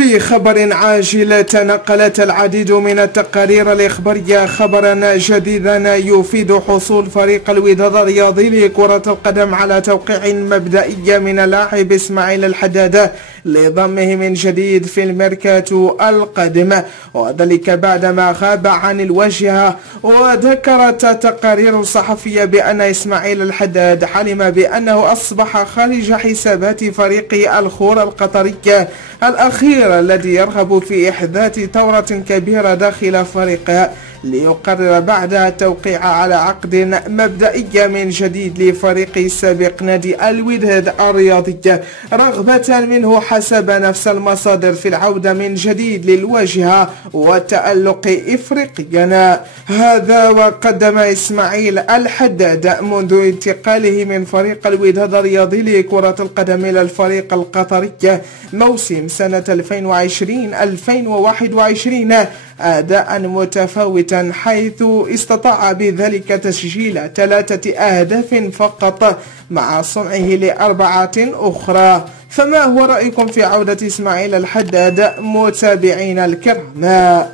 في خبر عاجل، تنقلت العديد من التقارير الإخبارية خبرا جديدا يفيد حصول فريق الوداد الرياضي لكرة القدم على توقيع مبدئي من اللاعب إسماعيل الحداد لضمه من جديد في الميركاتو القادم، وذلك بعدما غاب عن الواجهة. وذكرت التقارير الصحفية بأن إسماعيل الحداد حلم بأنه أصبح خارج حسابات فريق الخور القطري الأخير الذي يرغب في إحداث ثورة كبيرة داخل فريقه، ليقرر بعدها التوقيع على عقد مبدئي من جديد لفريق السابق نادي الوداد الرياضي، رغبة منه حسب نفس المصادر في العودة من جديد للواجهة والتألق إفريقيا. هذا وقدم إسماعيل الحداد منذ انتقاله من فريق الوداد الرياضي لكرة القدم إلى الفريق القطري موسم سنة 2020-2021 أداء متفاوتا، حيث استطاع بذلك تسجيل 3 أهداف فقط مع صنعه ل4 أخرى. فما هو رأيكم في عودة إسماعيل الحداد متابعين الكرام؟